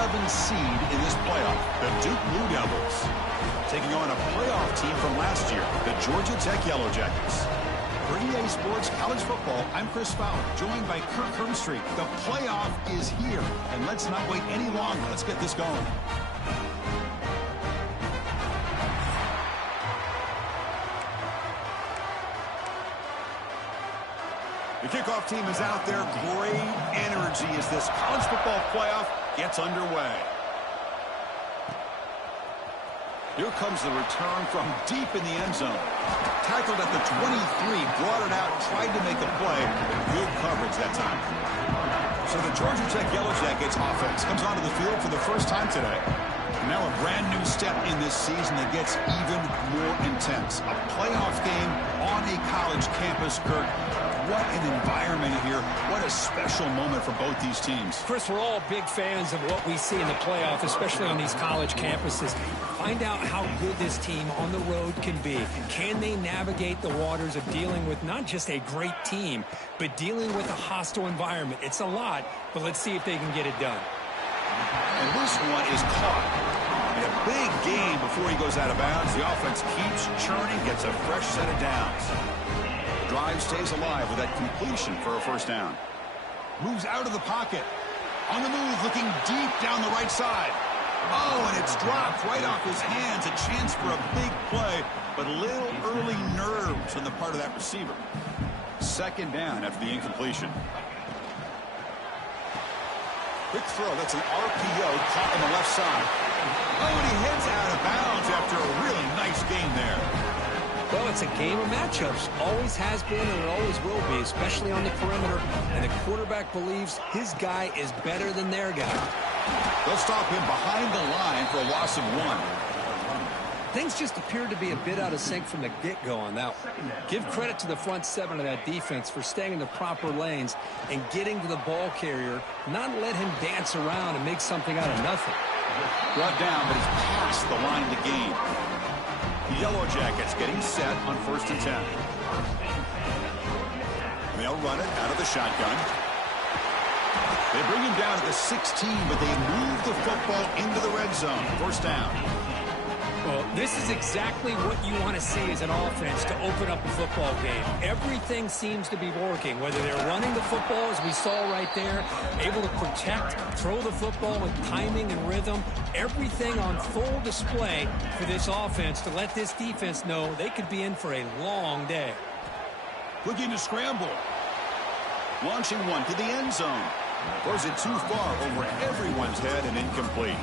11 seed in this playoff, the Duke Blue Devils, taking on a playoff team from last year, the Georgia Tech Yellow Jackets. For EA Sports College Football, I'm Chris Fowler, joined by Kirk Herbstreit. The playoff is here, and let's not wait any longer. Let's get this going. The kickoff team is out there. Great energy as this college football playoff gets underway. Here comes the return from deep in the end zone. Tackled at the 23, brought it out, tried to make a play. Good coverage that time. So the Georgia Tech Yellow Jackets offense comes onto the field for the first time today. Now a brand new step in this season that gets even more intense. A playoff game on a college campus, Kirk. What an environment here. What a special moment for both these teams. Chris, we're all big fans of what we see in the playoff, especially on these college campuses. Find out how good this team on the road can be. Can they navigate the waters of dealing with not just a great team, but dealing with a hostile environment? It's a lot, but let's see if they can get it done. And this one is caught. In a big game before he goes out of bounds. The offense keeps churning, gets a fresh set of downs. The drive stays alive with that completion for a first down. Moves out of the pocket. On the move, looking deep down the right side. Oh, and it's dropped right off his hands. A chance for a big play, but a little early nerves on the part of that receiver. Second down after the incompletion. Quick throw. That's an RPO caught on the left side. Oh, and he heads out of bounds after a really nice game there. Well, it's a game of matchups. Always has been and it always will be, especially on the perimeter. And the quarterback believes his guy is better than their guy. They'll stop him behind the line for a loss of 1. Things just appeared to be a bit out of sync from the get-go on that one. Give credit to the front seven of that defense for staying in the proper lanes and getting to the ball carrier, not let him dance around and make something out of nothing. Brought down, but he's past the line to gain. The Yellow Jackets getting set on 1st and 10. They'll run it out of the shotgun. They bring him down to the 16, but they move the football into the red zone. First down. Well, this is exactly what you want to see as an offense to open up a football game. Everything seems to be working, whether they're running the football, as we saw right there, able to protect, throw the football with timing and rhythm, everything on full display for this offense to let this defense know they could be in for a long day. Looking to scramble. Launching one to the end zone. Throws it too far over everyone's head and incomplete.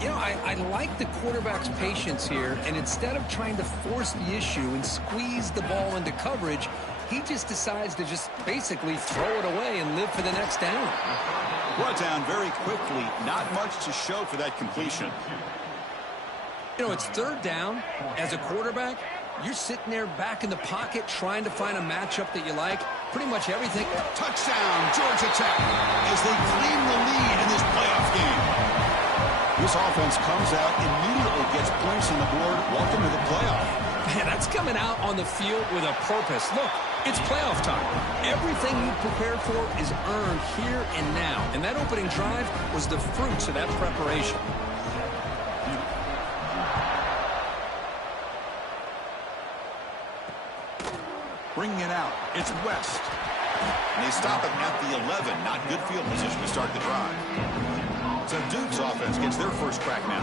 You know, I like the quarterback's patience here, and instead of trying to force the issue and squeeze the ball into coverage, he just decides to just basically throw it away and live for the next down. Brought down very quickly. Not much to show for that completion. You know, it's third down. As a quarterback, you're sitting there back in the pocket trying to find a matchup that you like. Pretty much everything. Touchdown, Georgia Tech, as they claim the lead in this playoff game. This offense comes out, immediately gets points on the board. Welcome to the playoff. Man, that's coming out on the field with a purpose. Look, it's playoff time. Everything you prepared for is earned here and now. And that opening drive was the fruits of that preparation. Bringing it out, it's West. And they stop him at the 11. Not good field position to start the drive. So Duke's offense gets their first crack now.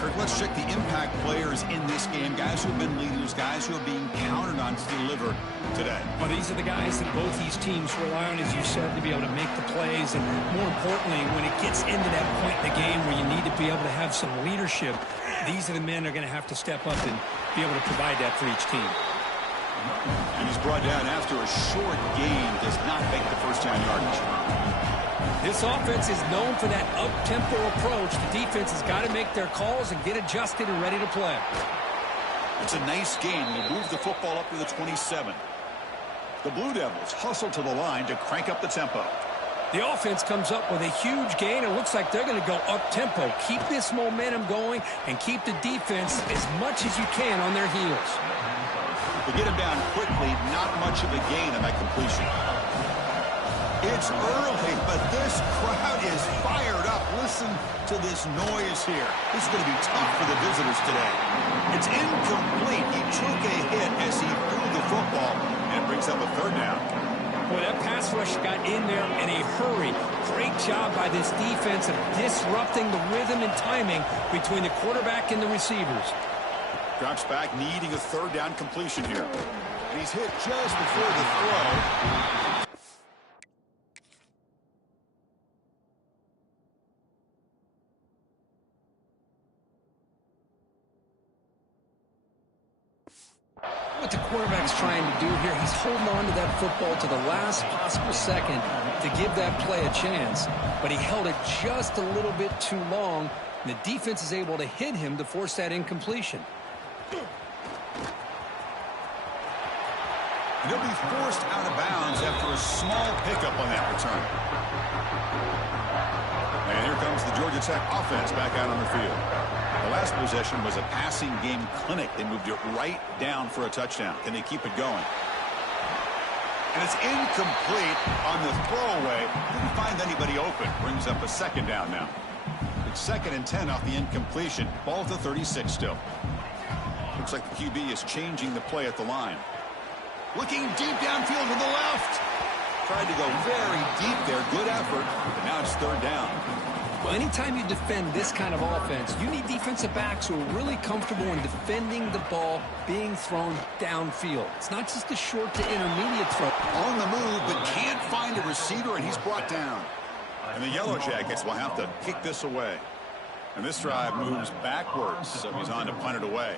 Kirk, let's check the impact players in this game. Guys who have been leaders, guys who are being counted on to deliver today. Well, these are the guys that both these teams rely on, as you said, to be able to make the plays. And more importantly, when it gets into that point in the game where you need to be able to have some leadership, these are the men that are going to have to step up and be able to provide that for each team. And he's brought down after a short gain. Does not make the first down yardage. This offense is known for that up-tempo approach. The defense has got to make their calls and get adjusted and ready to play. It's a nice game. We'll move the football up to the 27. The Blue Devils hustle to the line to crank up the tempo. The offense comes up with a huge gain. It looks like they're going to go up-tempo. Keep this momentum going and keep the defense as much as you can on their heels. They get him down quickly. Not much of a gain on that completion. It's early, but this crowd is fired up. Listen to this noise here. This is going to be tough for the visitors today. It's incomplete. He took a hit as he threw the football, and it brings up a third down. Well, that pass rush got in there in a hurry. Great job by this defense of disrupting the rhythm and timing between the quarterback and the receivers. Drops back, needing a third down completion here. And he's hit just before the throw. What the quarterback's trying to do here, he's holding on to that football to the last possible second to give that play a chance. But he held it just a little bit too long, and the defense is able to hit him to force that incompletion. And he'll be forced out of bounds after a small pickup on that return. And here comes the Georgia Tech offense back out on the field. The last possession was a passing game clinic. They moved it right down for a touchdown. Can they keep it going? And it's incomplete on the throwaway. Didn't find anybody open. Brings up a second down now. It's 2nd and 10 off the incompletion. Ball at the 36 still. Looks like the QB is changing the play at the line. Looking deep downfield to the left. Tried to go very deep there. Good effort. But now it's third down. Well, anytime you defend this kind of offense, you need defensive backs who are really comfortable in defending the ball being thrown downfield. It's not just a short to intermediate throw. On the move, but can't find a receiver, and he's brought down. And the Yellow Jackets will have to kick this away. And this drive moves backwards, so he's on to punt it away.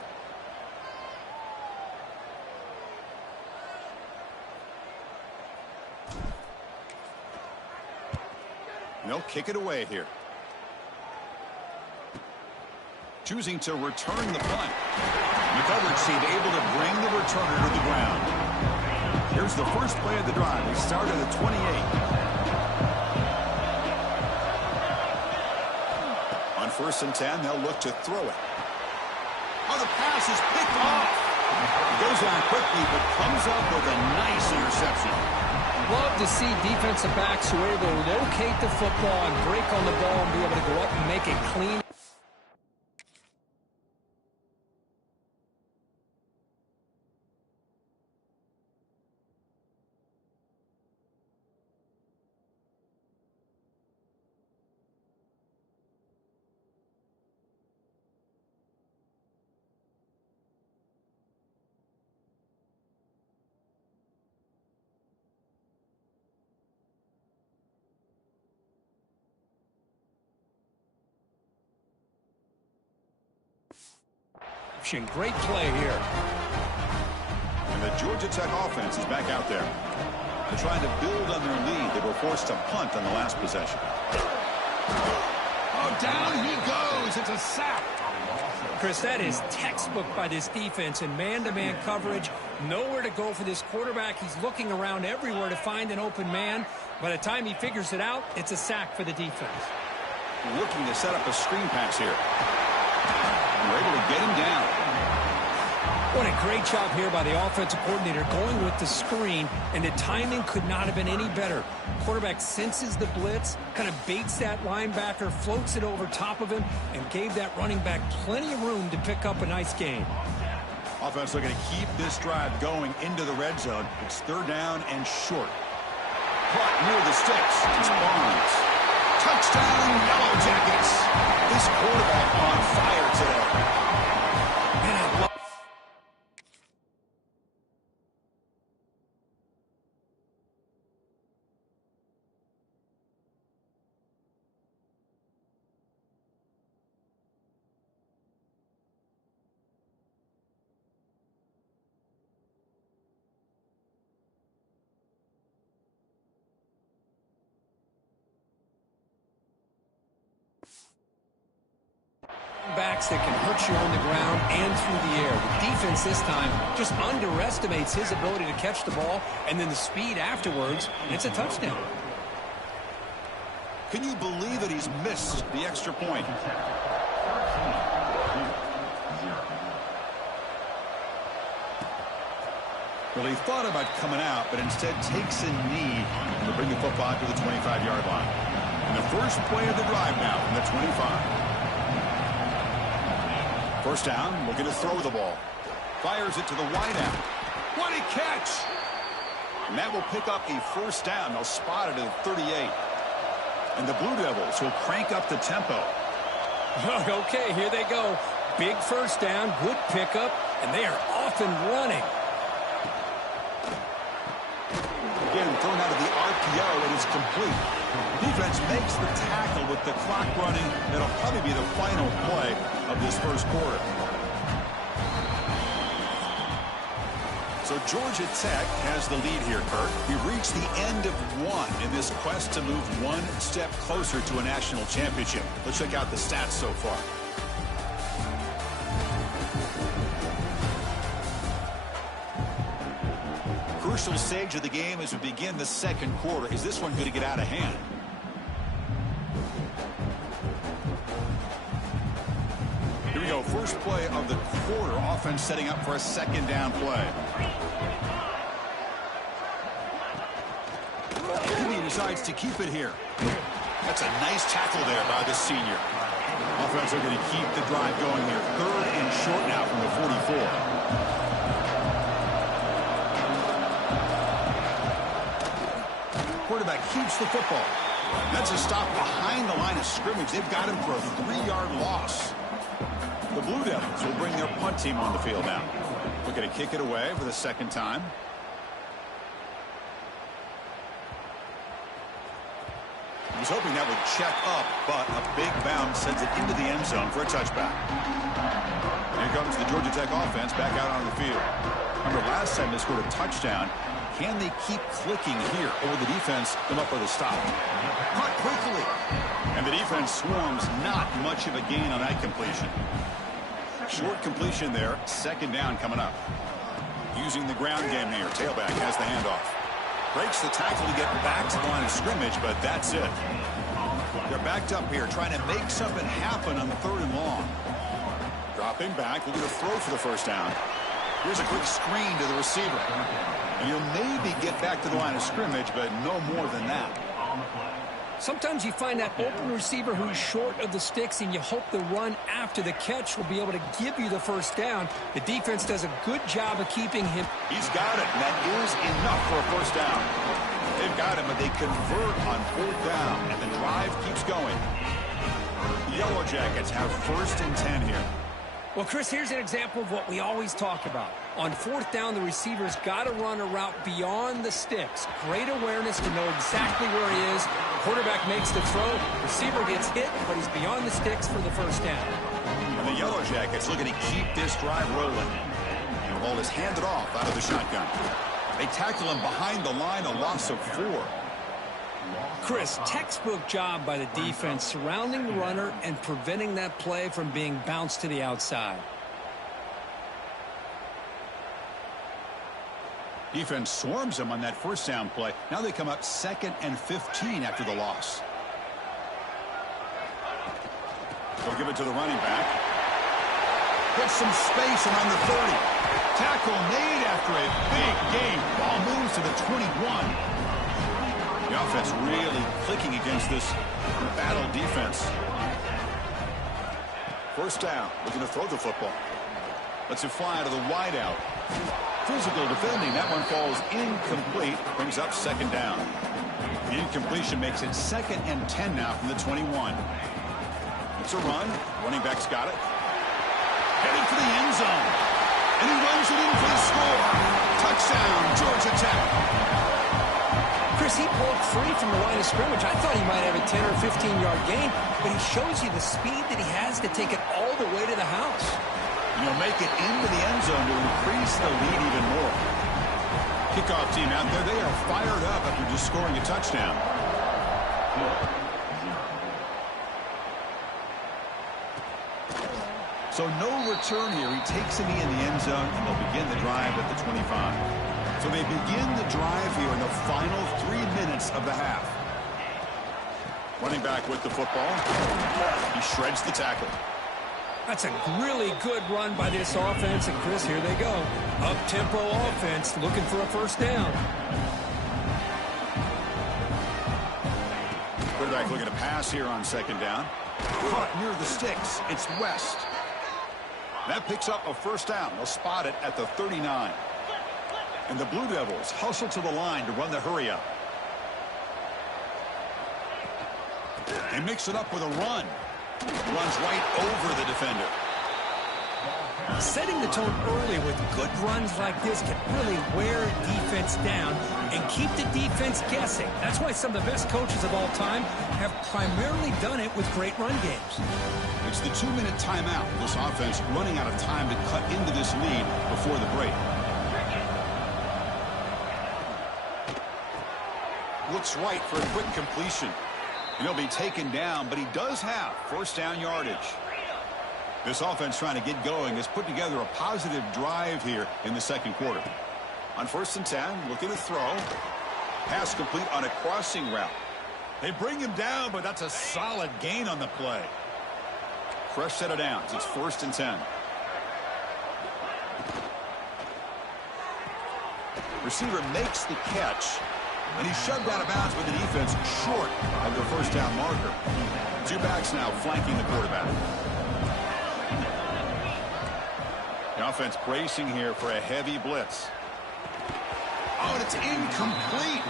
And they'll kick it away here. Choosing to return the punt. The coverage team able to bring the returner to the ground. Here's the first play of the drive. They start at the 28. On 1st and 10, they'll look to throw it. Oh, the pass is picked off. It goes down quickly, but comes up with a nice interception. Love to see defensive backs who are able to locate the football and break on the ball and be able to go up and make it clean. Great play here. And the Georgia Tech offense is back out there. They're trying to build on their lead. They were forced to punt on the last possession. Oh, down he goes. It's a sack. Chris, that is textbook by this defense in man-to-man coverage. Nowhere to go for this quarterback. He's looking around everywhere to find an open man. By the time he figures it out, it's a sack for the defense. Looking to set up a screen pass here. We're able to get him down. What a great job here by the offensive coordinator going with the screen, and the timing could not have been any better. Quarterback senses the blitz, kind of baits that linebacker, floats it over top of him, and gave that running back plenty of room to pick up a nice gain. Offense looking to keep this drive going into the red zone. It's third down and short. Caught near the sticks. It's Barnes. Touchdown, Yellow Jackets. This quarterback on fire today. Backs that can hurt you on the ground and through the air. The defense this time just underestimates his ability to catch the ball, and then the speed afterwards, and it's a touchdown. Can you believe that he's missed the extra point? Well, he thought about coming out, but instead takes a knee to bring the football to the 25-yard line. And the first play of the drive now from the 25. First down, looking to throw the ball. Fires it to the wideout. What a catch! And that will pick up a first down. They'll spot it at 38. And the Blue Devils will crank up the tempo. Okay, here they go. Big first down, good pickup, and they are off and running. Again, thrown out of the RPO, it is complete. Defense makes the tackle with the clock running. That'll probably be the final play of this first quarter. So Georgia Tech has the lead here, Kirk. We've reached the end of one in this quest to move one step closer to a national championship. Let's check out the stats so far. Crucial stage of the game as we begin the second quarter. Is this one going to get out of hand? Here we go. First play of the quarter. Offense setting up for a second down play. He decides to keep it here. That's a nice tackle there by the senior. Offense are going to keep the drive going here. Third and short now from the 44. Quarterback keeps the football. That's a stop behind the line of scrimmage. They've got him for a 3-yard loss. The Blue Devils will bring their punt team on the field now. Looking to kick it away for the second time. He was hoping that would check up, but a big bounce sends it into the end zone for a touchback. Here comes the Georgia Tech offense back out on the field. Remember, last time they scored a touchdown. Can they keep clicking here, or will the defense come up with a stop? Caught quickly. And the defense swarms, not much of a gain on that completion. Short completion there. Second down coming up. Using the ground game here. Tailback has the handoff. Breaks the tackle to get back to the line of scrimmage, but that's it. They're backed up here, trying to make something happen on third and long. Dropping back, looking to throw for the first down. Here's a quick screen to the receiver. And you'll maybe get back to the line of scrimmage, but no more than that. Sometimes you find that open receiver who's short of the sticks, and you hope the run after the catch will be able to give you the first down. The defense does a good job of keeping him. He's got it, and that is enough for a first down. They've got him, but they convert on fourth down, and the drive keeps going. The Yellow Jackets have first and 10 here. Well, Chris, here's an example of what we always talk about. On fourth down, the receiver's got to run a route beyond the sticks. Great awareness to know exactly where he is. Quarterback makes the throw. Receiver gets hit, but he's beyond the sticks for the first down. And the Yellow Jackets looking to keep this drive rolling. The ball is handed off out of the shotgun. They tackle him behind the line, a loss of 4. Chris, textbook job by the defense surrounding the runner and preventing that play from being bounced to the outside. Defense swarms him on that first down play. Now they come up 2nd and 15 after the loss. They'll give it to the running back. Puts some space around the 30. Tackle made after a big gain. Ball moves to the 21. The offense really clicking against this battle defense. First down, looking to throw the football. Lets it fly to the wideout. Physical defending, that one falls incomplete. Brings up second down. The incompletion makes it 2nd and 10 now from the 21. It's a run. Running back's got it. Heading for the end zone. And he runs it in for the score. Touchdown, Georgia Tech. Chris, he broke free from the line of scrimmage. I thought he might have a 10 or 15-yard gain, but he shows you the speed that he has to take it all the way to the house. And he'll make it into the end zone to increase the lead even more. Kickoff team out there, they are fired up after just scoring a touchdown. So no return here. He takes it in the end zone, and they'll begin the drive at the 25. So they begin the drive here in the final 3 minutes of the half. Running back with the football. He shreds the tackle. That's a really good run by this offense. And, Chris, here they go. Up-tempo offense looking for a first down. Quarterback looking to pass here on second down. caught near the sticks. It's West. That picks up a first down. They'll spot it at the 39. And the Blue Devils hustle to the line to run the hurry up. They mix it up with a run. Runs right over the defender. Setting the tone early with good runs like this can really wear defense down and keep the defense guessing. That's why some of the best coaches of all time have primarily done it with great run games. It's the 2-minute timeout. This offense running out of time to cut into this lead before the break. Looks right for a quick completion. He'll be taken down, but he does have first down yardage. This offense trying to get going has put together a positive drive here in the second quarter. On 1st and 10, looking to throw. Pass complete on a crossing route. They bring him down, but that's a solid gain on the play. Fresh set of downs. It's 1st and 10. Receiver makes the catch, and he's shoved out of bounds with the defense short of their first down marker. Two backs now flanking the quarterback. The offense bracing here for a heavy blitz. Oh, and it's incomplete.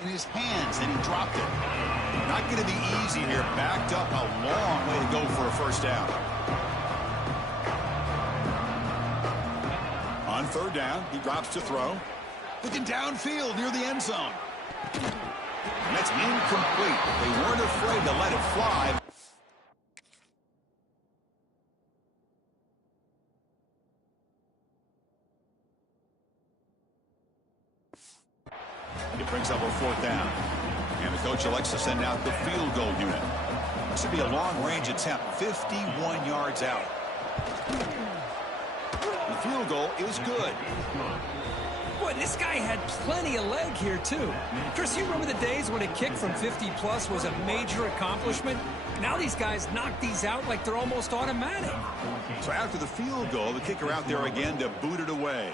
In his hands, and he dropped it. Not going to be easy here. Backed up a long way to go for a first down. On 3rd down, he drops to throw. Looking downfield near the end zone. And that's incomplete. They weren't afraid to let it fly. It brings up a 4th down. And the coach elects to send out the field goal unit. This would be a long-range attempt, 51 yards out. The field goal is good. Boy, this guy had plenty of leg here, too. Chris, you remember the days when a kick from 50-plus was a major accomplishment? Now these guys knock these out like they're almost automatic. So after the field goal, the kicker out there again to boot it away.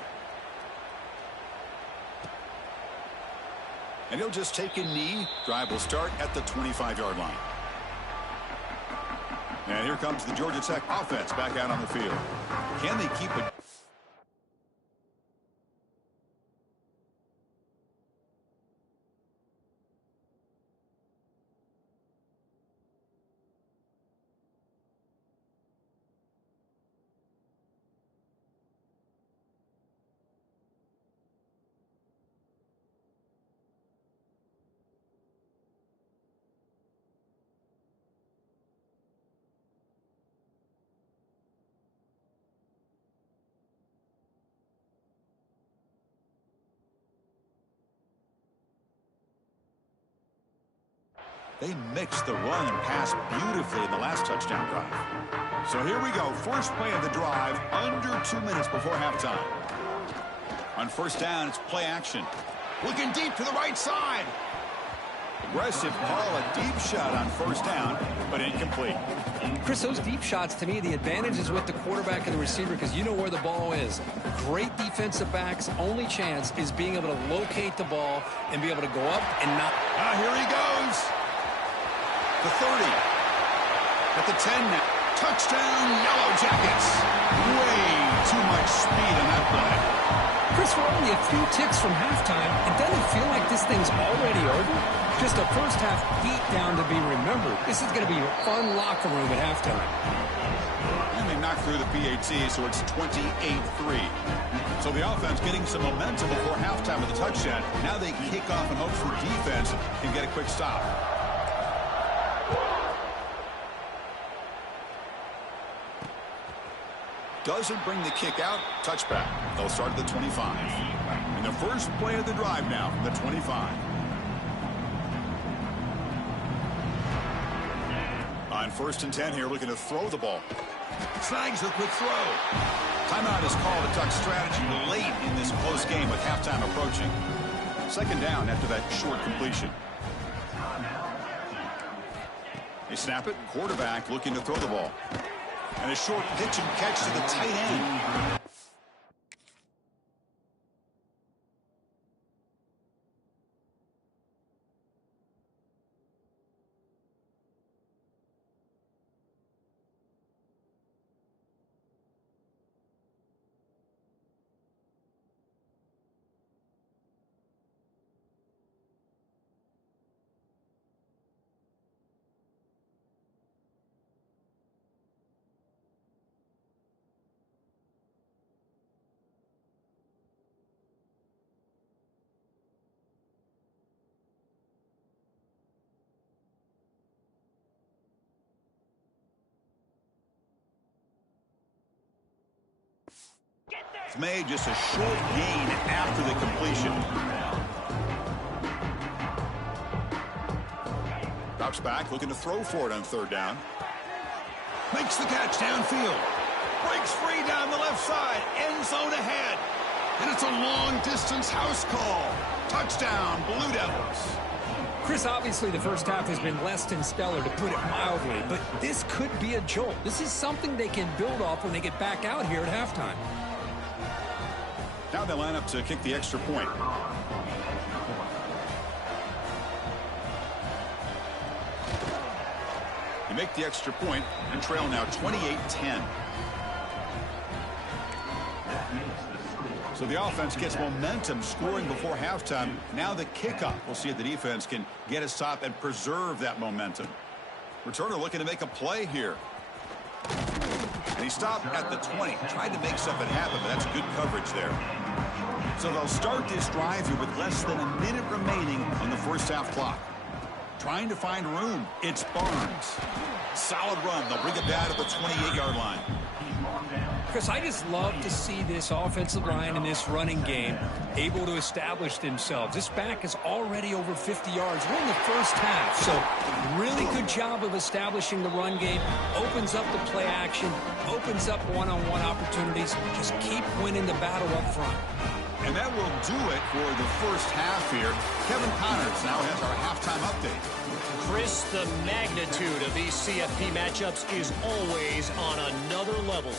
And he'll just take a knee. Drive will start at the 25-yard line. And here comes the Georgia Tech offense back out on the field. Can they keep it? They mixed the run and pass beautifully in the last touchdown drive. So here we go. First play of the drive, under 2 minutes before halftime. On 1st down, it's play action. Looking deep to the right side. Aggressive call, a deep shot on 1st down, but incomplete. Chris, those deep shots, to me, the advantage is with the quarterback and the receiver because you know where the ball is. Great defensive backs' only chance is being able to locate the ball and be able to go up and not. Here he goes. The 30. At the 10 now. Touchdown, Yellow Jackets. Way too much speed on that play. Chris, we're only a few ticks from halftime. It doesn't feel like this thing's already over. Just a first-half beatdown to be remembered. This is going to be a fun locker room at halftime. And they knocked through the PAT, so it's 28-3. So the offense getting some momentum before halftime with the touchdown. Now they kick off and hope for defense can get a quick stop. Doesn't bring the kick out. Touchback. They'll start at the 25. And the first play of the drive now from the 25. On First and 10 here, looking to throw the ball. Snags the quick throw. Timeout is called to tuck strategy late in this close game with halftime approaching. Second down after that short completion. They snap it. Quarterback looking to throw the ball. And a short pitch and catch to the tight end. It's made just a short gain after the completion. Drops back, looking to throw for it on third down. Makes the catch downfield. Breaks free down the left side. End zone ahead. And it's a long-distance house call. Touchdown, Blue Devils. Chris, obviously the first half has been less than stellar, to put it mildly, but this could be a jolt. This is something they can build off when they get back out here at halftime. Now they line up to kick the extra point. You make the extra point and trail now 28-10. So the offense gets momentum scoring before halftime. Now the kickoff. We'll see if the defense can get a stop and preserve that momentum. Returner looking to make a play here. And he stopped at the 20. Tried to make something happen, but that's good coverage there. So they'll start this drive here with less than a minute remaining on the first half clock. Trying to find room. It's Barnes. Solid run. They'll bring it down to the 28-yard line. Chris, I just love to see this offensive line in this running game able to establish themselves. This back is already over 50 yards. We're in the first half, so really good job of establishing the run game. Opens up the play action, opens up one-on-one opportunities. Just keep winning the battle up front. And that will do it for the first half here. Kevin Connors now has our halftime update. Chris, the magnitude of these CFP matchups is always on another level.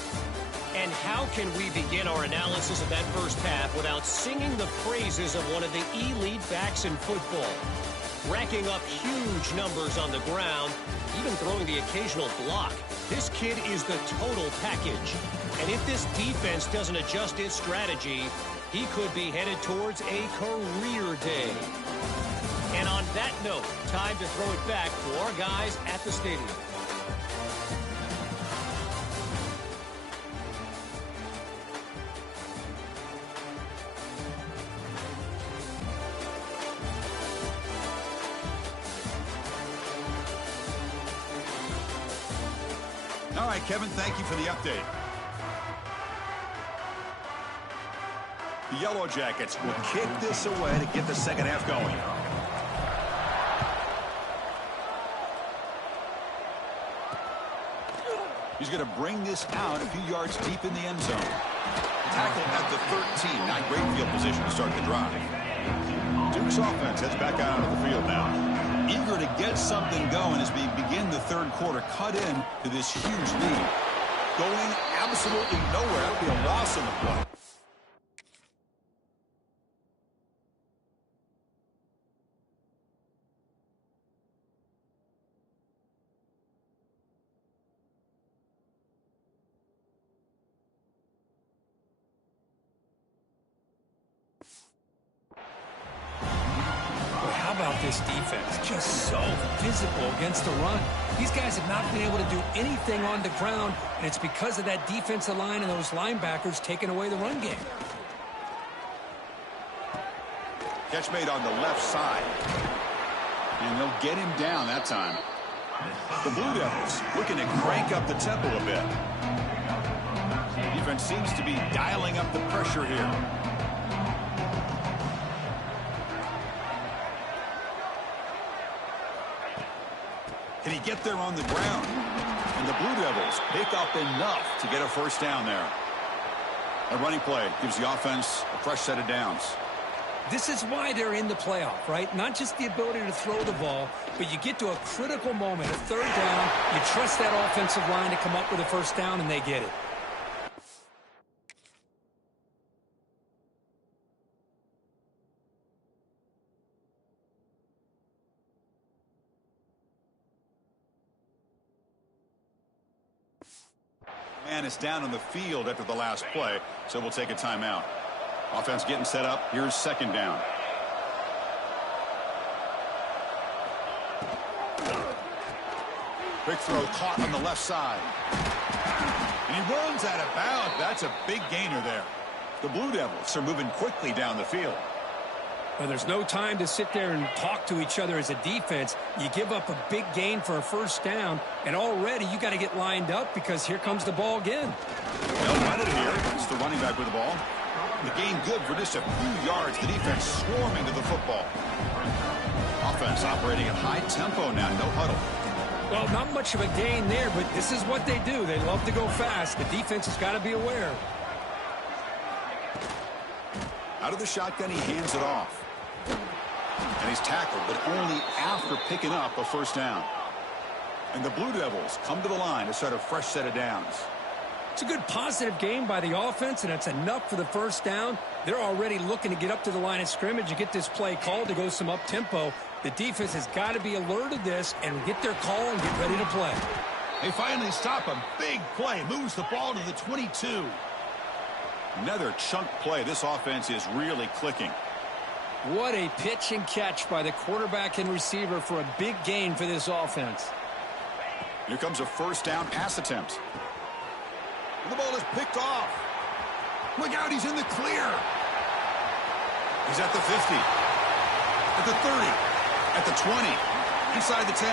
And how can we begin our analysis of that first half without singing the praises of one of the elite backs in football? Racking up huge numbers on the ground, even throwing the occasional block. This kid is the total package. And if this defense doesn't adjust its strategy, he could be headed towards a career day. And on that note, time to throw it back to our guys at the stadium. All right, Kevin, thank you for the update. The Yellow Jackets will kick this away to get the second half going. He's going to bring this out a few yards deep in the end zone. Tackle at the 13. Not great field position to start the drive. Duke's offense heads back out onto the field now. Eager to get something going as we begin the third quarter. Cut in to this huge lead. Going absolutely nowhere. That would be a loss on the play. About this defense, just so physical against the run. These guys have not been able to do anything on the ground, and it's because of that defensive line and those linebackers taking away the run game. Catch made on the left side, and they'll get him down that time. The Blue Devils looking to crank up the tempo a bit. Defense seems to be dialing up the pressure here. And he get there on the ground. And the Blue Devils pick up enough to get a first down there. A running play gives the offense a fresh set of downs. This is why they're in the playoff, right? Not just the ability to throw the ball, but you get to a critical moment, a third down, you trust that offensive line to come up with a first down, and they get it. Man is down on the field after the last play, so we'll take a timeout. Offense getting set up. Here's second down. Quick throw caught on the left side. And he runs out of bounds. That's a big gainer there. The Blue Devils are moving quickly down the field. Well, there's no time to sit there and talk to each other as a defense. You give up a big gain for a first down, and already you got to get lined up because here comes the ball again. They'll run it here. It's the running back with the ball. The gain good for just a few yards. The defense swarming to the football. Offense operating at high tempo now. No huddle. Well, not much of a gain there, but this is what they do. They love to go fast. The defense has got to be aware. Out of the shotgun, he hands it off. And he's tackled, but only after picking up a first down. And the Blue Devils come to the line to start a fresh set of downs. It's a good positive game by the offense, and it's enough for the first down. They're already looking to get up to the line of scrimmage and get this play called to go some up-tempo. The defense has got to be alert of this and get their call and get ready to play. They finally stop a big play. Moves the ball to the 22. Another chunk play. This offense is really clicking. What a pitch and catch by the quarterback and receiver for a big gain for this offense. Here comes a first down pass attempt. And the ball is picked off. Look out, he's in the clear. He's at the 50. At the 30. At the 20. Inside the 10.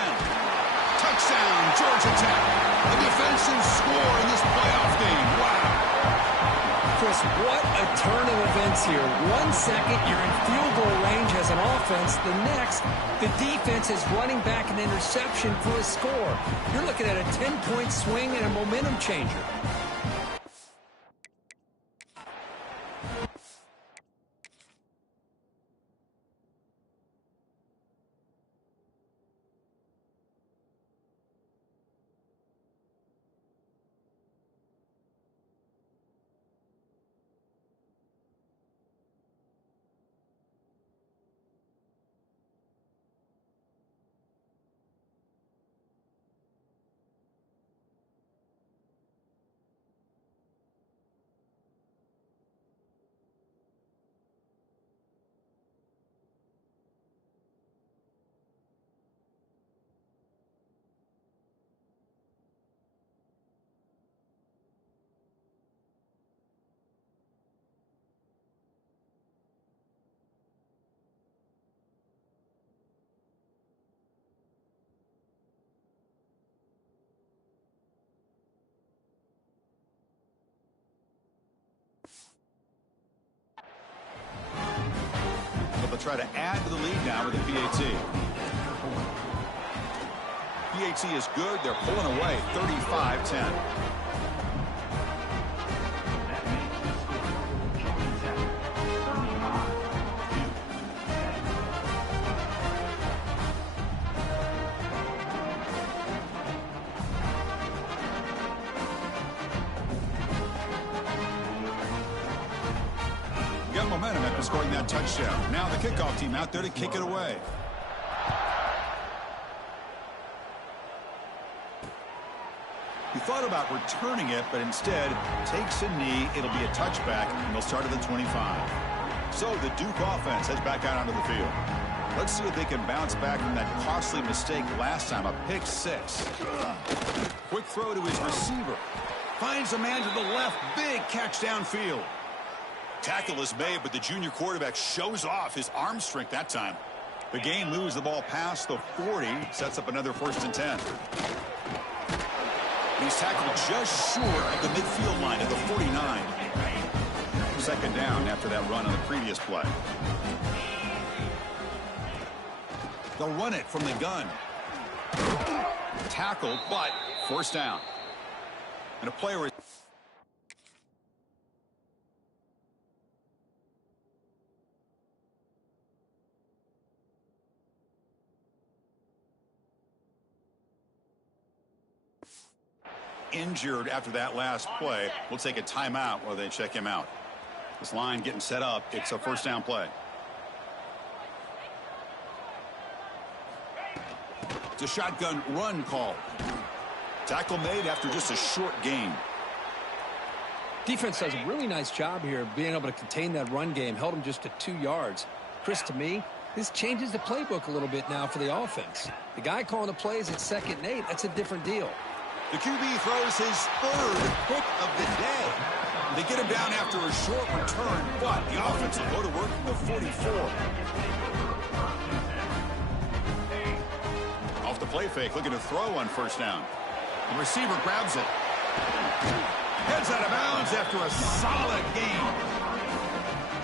Touchdown, Georgia Tech. A defensive score in this playoff game. Wow. Chris, what a turn of events here. 1 second, you're in field goal range as an offense. The next, the defense is running back an interception for a score. You're looking at a 10-point swing and a momentum changer. They'll try to add to the lead now with the PAT. PAT is good. They're pulling away 35-10. Momentum after scoring that touchdown. Now the kickoff team out there to kick it away. He thought about returning it, but instead takes a knee. It'll be a touchback, and they'll start at the 25. So the Duke offense heads back out onto the field. Let's see if they can bounce back from that costly mistake last time, a pick six. Quick throw to his receiver. Finds a man to the left. Big catch downfield. Tackle is made, but the junior quarterback shows off his arm strength that time. The game moves the ball past the 40, sets up another 1st and 10. He's tackled just short of the midfield line at the 49. Second down after that run on the previous play. They'll run it from the gun. Tackled, but forced down. And a player is injured after that last play. We'll take a timeout while they check him out. This line getting set up. It's a first down play. It's a shotgun run call. Tackle made after just a short gain. Defense does a really nice job here of being able to contain that run game. Held him just to 2 yards. Chris, to me, this changes the playbook a little bit now for the offense. The guy calling the plays at 2nd and 8, that's a different deal. The QB throws his 3rd pick of the day. They get him down after a short return, but the offense will go to work from the 44. Off the play fake, looking to throw on first down. The receiver grabs it. Heads out of bounds after a solid gain.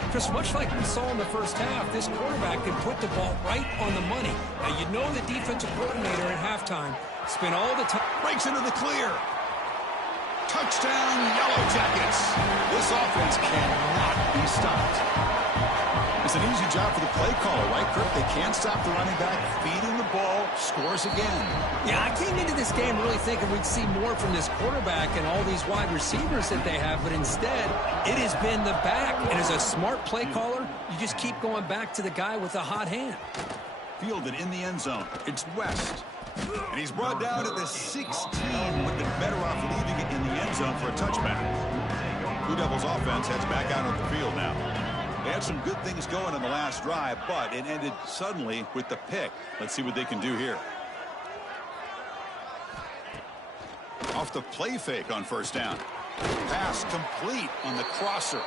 Chris, much like we saw in the first half, this quarterback can put the ball right on the money. Now, you know the defensive coordinator at halftime spent all the time. Breaks into the clear. Touchdown, Yellow Jackets. This offense cannot be stopped. It's an easy job for the play caller, right, Kirk? They can't stop the running back, feeding the ball, scores again. Yeah, I came into this game really thinking we'd see more from this quarterback and all these wide receivers that they have, but instead, it has been the back. And as a smart play caller, you just keep going back to the guy with the hot hand. Fielded in the end zone. It's West. And he's brought down at the 16. Would have been better off leaving it in the end zone for a touchback. Blue Devils offense heads back out on the field now. They had some good things going on the last drive, but it ended suddenly with the pick. Let's see what they can do here. Off the play fake on first down. Pass complete on the crosser.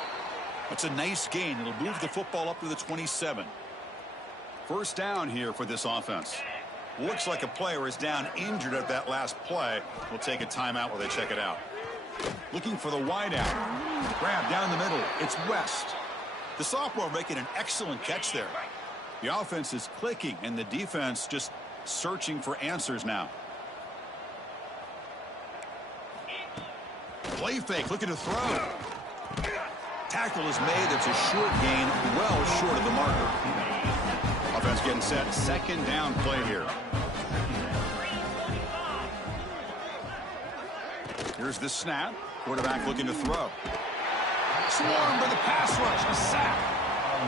That's a nice gain. It'll move the football up to the 27. First down here for this offense. Looks like a player is down injured at that last play. We'll take a timeout while they check it out. Looking for the wide out. Grab down the middle. It's West. The sophomore making an excellent catch there. The offense is clicking, and the defense just searching for answers now. Play fake, looking to throw. Tackle is made. It's a short gain, well short of the marker. Offense getting set. Second down play here. Here's the snap. Quarterback looking to throw. Swarmed by the pass rush. A sack.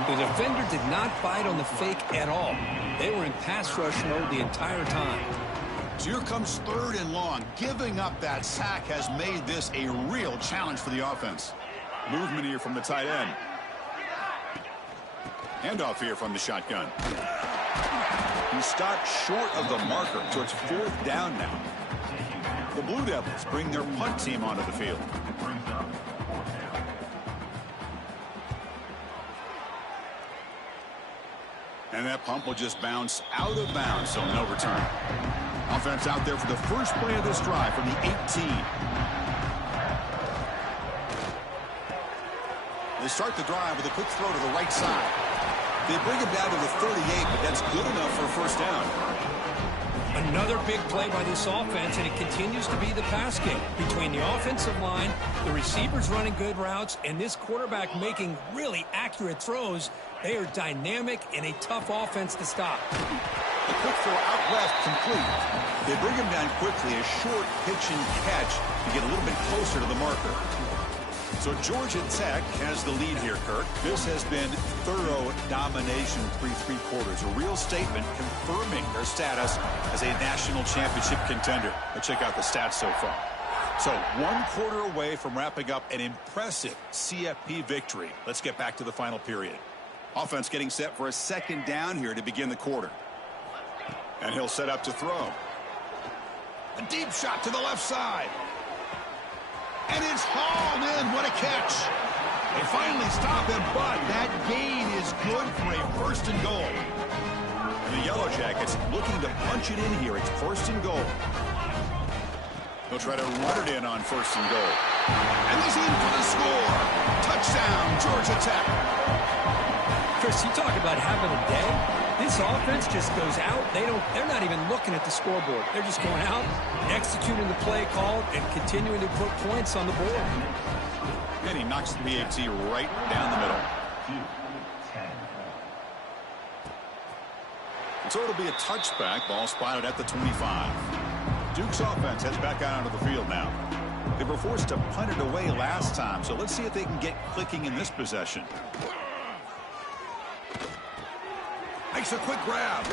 The defender did not bite on the fake at all. They were in pass rush mode the entire time. So here comes 3rd and long. Giving up that sack has made this a real challenge for the offense. Movement here from the tight end. Handoff here from the shotgun. He stopped short of the marker, so it's 4th down now. The Blue Devils bring their punt team onto the field. And that pump will just bounce out of bounds, so no return. Offense out there for the first play of this drive from the 18. They start the drive with a quick throw to the right side. They bring him down to the 38, but that's good enough for a first down. Another big play by this offense, and it continues to be the pass game. Between the offensive line, the receivers running good routes, and this quarterback making really accurate throws, they are dynamic and a tough offense to stop. The quick throw out left complete. They bring him down quickly, a short pitch and catch to get a little bit closer to the marker. So Georgia Tech has the lead here, Kirk. This has been thorough domination through 3 quarters. A real statement confirming their status as a national championship contender. Let's check out the stats so far. So 1 quarter away from wrapping up an impressive CFP victory. Let's get back to the final period. Offense getting set for a second down here to begin the quarter. And he'll set up to throw. A deep shot to the left side. And it's hauled in. What a catch. They finally stop him, but that gain is good for a 1st and goal. And the Yellow Jackets looking to punch it in here. It's 1st and goal. They'll try to run it in on 1st and goal. And he's in for the score. Touchdown, Georgia Tech. Chris, you talk about having a day. This offense just goes out. They're not even looking at the scoreboard. They're just going out, executing the play called, and continuing to put points on the board. And he knocks the PAT right down the middle. So it'll be a touchback. Ball spotted at the 25. Duke's offense heads back out onto the field now. They were forced to punt it away last time, so let's see if they can get clicking in this possession. Makes a quick grab.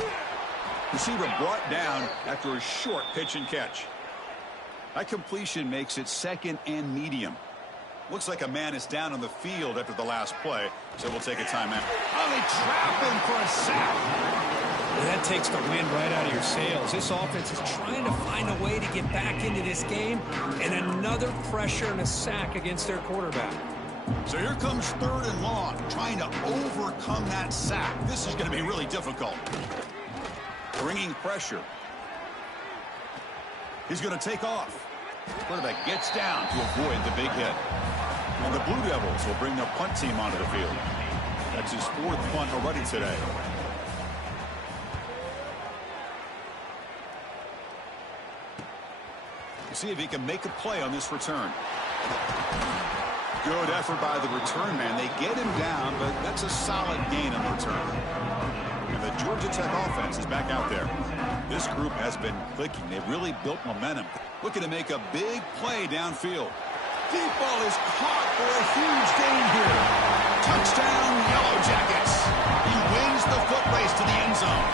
Receiver brought down after a short pitch and catch. That completion makes it second and medium. Looks like a man is down on the field after the last play, so we'll take a timeout. Oh, they trap him for a sack. Well, that takes the wind right out of your sails. This offense is trying to find a way to get back into this game, and another pressure and a sack against their quarterback. So here comes 3rd and long, trying to overcome that sack. This is going to be really difficult. Bringing pressure. He's going to take off. Quarterback gets down to avoid the big hit. And the Blue Devils will bring their punt team onto the field. That's his 4th punt already today. See if he can make a play on this return. Good effort by the return man. They get him down, but that's a solid gain on the return. And the Georgia Tech offense is back out there. This group has been clicking. They've really built momentum. Looking to make a big play downfield. Deep ball is caught for a huge gain here. Touchdown, Yellow Jackets. He wins the foot race to the end zone.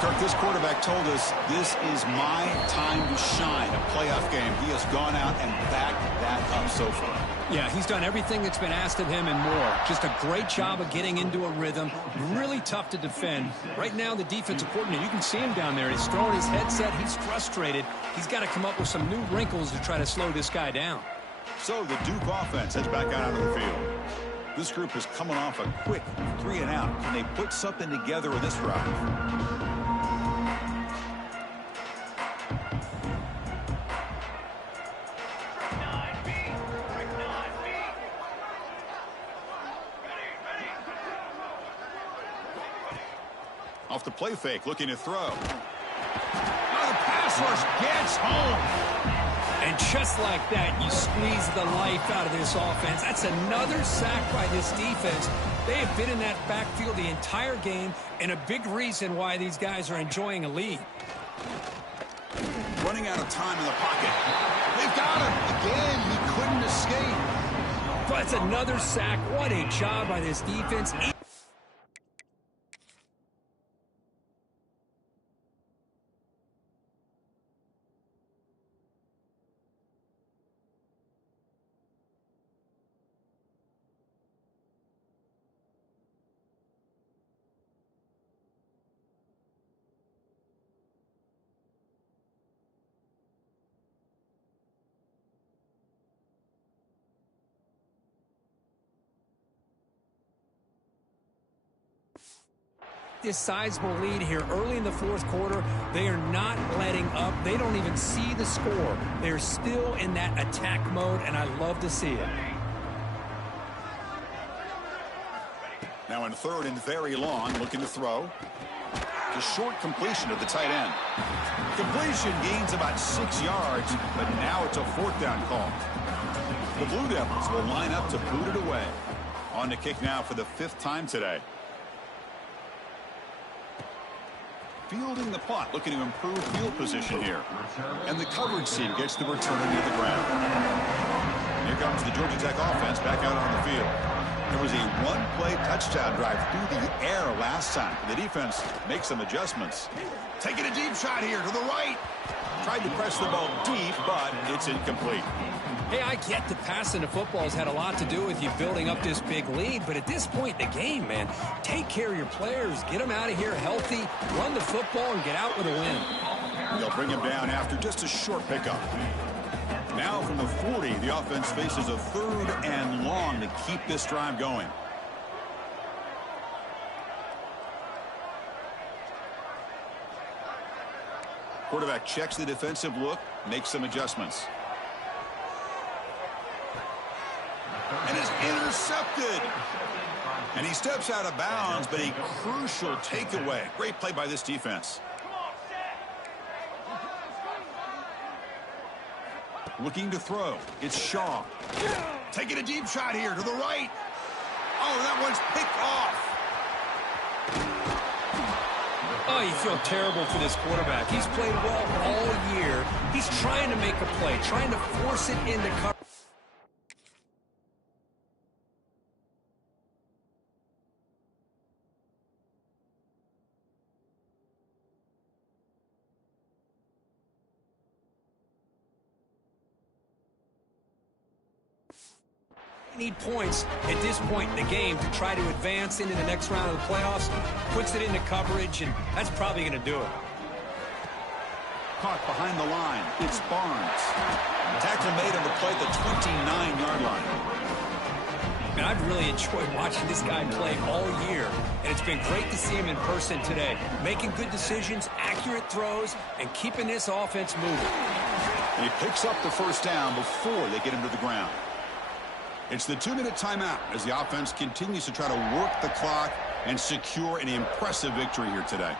Kirk, this quarterback told us this is my time to shine, a playoff game. He has gone out and backed that up so far. Yeah, he's done everything that's been asked of him and more. Just a great job of getting into a rhythm. Really tough to defend. Right now, the defensive coordinator, you can see him down there. He's throwing his headset. He's frustrated. He's got to come up with some new wrinkles to try to slow this guy down. So the Duke offense heads back out onto the field. This group is coming off a quick 3 and out. Can they put something together in this drive? Off the play fake, looking to throw. Oh, the pass rush gets home. And just like that, you squeeze the life out of this offense. That's another sack by this defense. They have been in that backfield the entire game, and a big reason why these guys are enjoying a lead. Running out of time in the pocket. They've got him. Again, he couldn't escape. But it's another sack. What a job by this defense. This sizable lead here early in the 4th quarter. They are not letting up. They don't even see the score. They're still in that attack mode, and I love to see it. Now in 3rd and very long, looking to throw. The short completion to the tight end. Completion gains about 6 yards, but now it's a 4th down call. The Blue Devils will line up to boot it away. On the kick now for the 5th time today. Fielding the punt, looking to improve field position here. And the coverage team gets the returner near the ground. Here comes the Georgia Tech offense back out on the field. There was a one-play touchdown drive through the air last time. The defense makes some adjustments. Taking a deep shot here to the right. Tried to press the ball deep, but it's incomplete. Hey, I get the passing of football has had a lot to do with you building up this big lead, but at this point in the game, man, take care of your players. Get them out of here healthy, run the football, and get out with a win. They'll bring him down after just a short pickup. Now from the 40, the offense faces a 3rd and long to keep this drive going. Quarterback checks the defensive look, makes some adjustments. And is intercepted. And he steps out of bounds, but a crucial takeaway. Great play by this defense. Looking to throw. It's Shaw. Taking a deep shot here to the right. Oh, that one's picked off. Oh, you feel terrible for this quarterback. He's played well all year. He's trying to make a play, trying to force it into cover. Need points at this point in the game to try to advance into the next round of the playoffs. Puts it into coverage, and that's probably going to do it. Caught behind the line. It's Barnes. Tackle made on the play at the 29-yard line. And I've really enjoyed watching this guy play all year, and it's been great to see him in person today. Making good decisions, accurate throws, and keeping this offense moving. And he picks up the first down before they get him to the ground. It's the 2-minute timeout as the offense continues to try to work the clock and secure an impressive victory here today.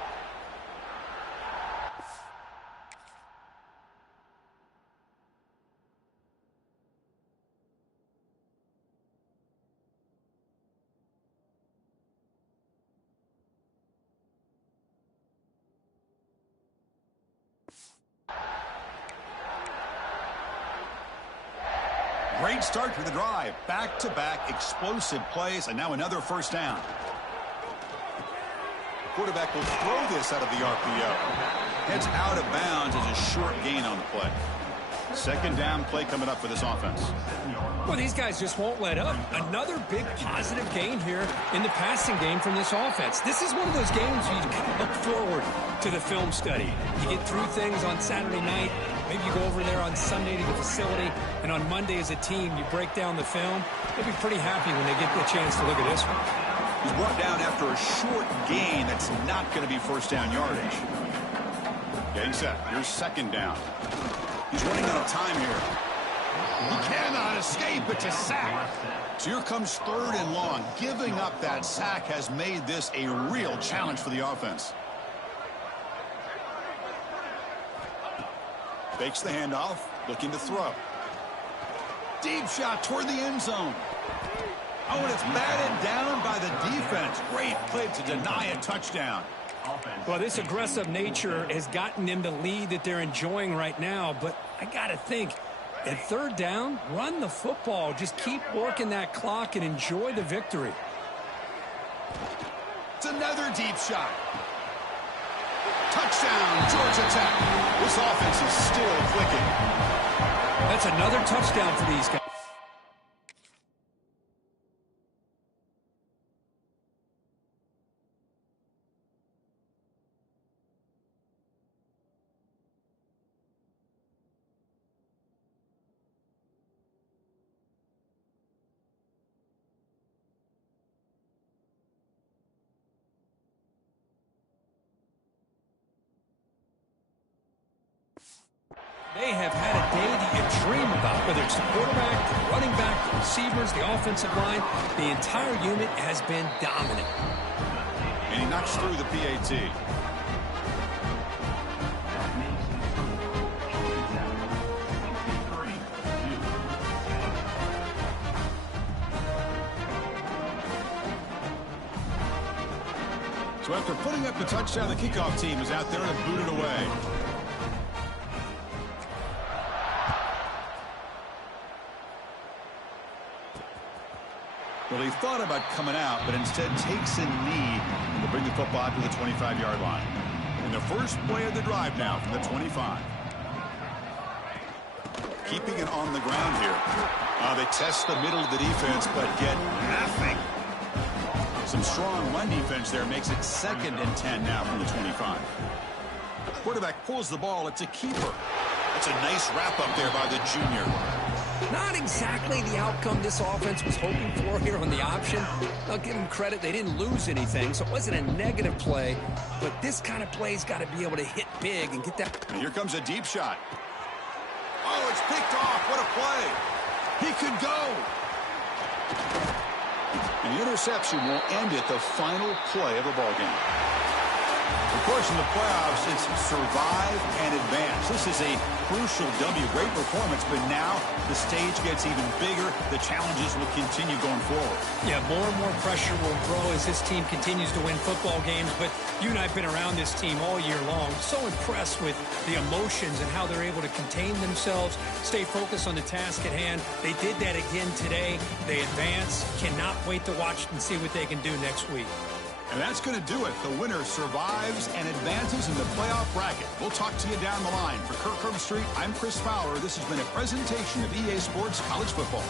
Great start to the drive. Back-to-back explosive plays, and now another first down. Quarterback will throw this out of the RPO. Heads out of bounds as a short gain on the play. Second down play coming up for this offense. Well, these guys just won't let up. Another big positive gain here in the passing game from this offense. This is one of those games you kind of look forward to the film study. You get through things on Saturday night. Maybe you go over there on Sunday to the facility, and on Monday as a team, you break down the film. They'll be pretty happy when they get the chance to look at this one. He's brought down after a short gain that's not going to be first down yardage. Getting set. Here's second down. He's running out of time here. He cannot escape. It's a sack. So here comes third and long. Giving up that sack has made this a real challenge for the offense. Fakes the handoff, looking to throw. Deep shot toward the end zone. Oh, and it's batted down by the defense. Great play to deny a touchdown. Well, this aggressive nature has gotten them the lead that they're enjoying right now, but I got to think, at third down, run the football. Just keep working that clock and enjoy the victory. It's another deep shot. Touchdown, Georgia Tech. This offense is still clicking. That's another touchdown for these guys. They have had a day that you dream about, whether it's the quarterback, the running back, the receivers, the offensive line. The entire unit has been dominant. And he knocks through the PAT. So after putting up the touchdown, the kickoff team is out there to boot it away. Well, he thought about coming out, but instead takes a knee to bring the football to the 25-yard line. And the first play of the drive now from the 25. Keeping it on the ground here. They test the middle of the defense, but get nothing. Some strong run defense there makes it 2nd and 10 now from the 25. Quarterback pulls the ball. It's a keeper. That's a nice wrap up there by the junior. Not exactly the outcome this offense was hoping for here on the option. I'll give them credit. They didn't lose anything, so it wasn't a negative play. But this kind of play's got to be able to hit big and get that. And here comes a deep shot. Oh, it's picked off. What a play. He could go. And the interception will end it, the final play of the ballgame. Of course, in the playoffs, it's survive and advance. This is a crucial W. Great performance, but now the stage gets even bigger. The challenges will continue going forward. Yeah, more and more pressure will grow as this team continues to win football games. But you and I have been around this team all year long. So impressed with the emotions and how they're able to contain themselves, stay focused on the task at hand. They did that again today. They advance. Cannot wait to watch and see what they can do next week. And that's going to do it. The winner survives and advances in the playoff bracket. We'll talk to you down the line. For Kirk Herbstreit, I'm Chris Fowler. This has been a presentation of EA Sports College Football.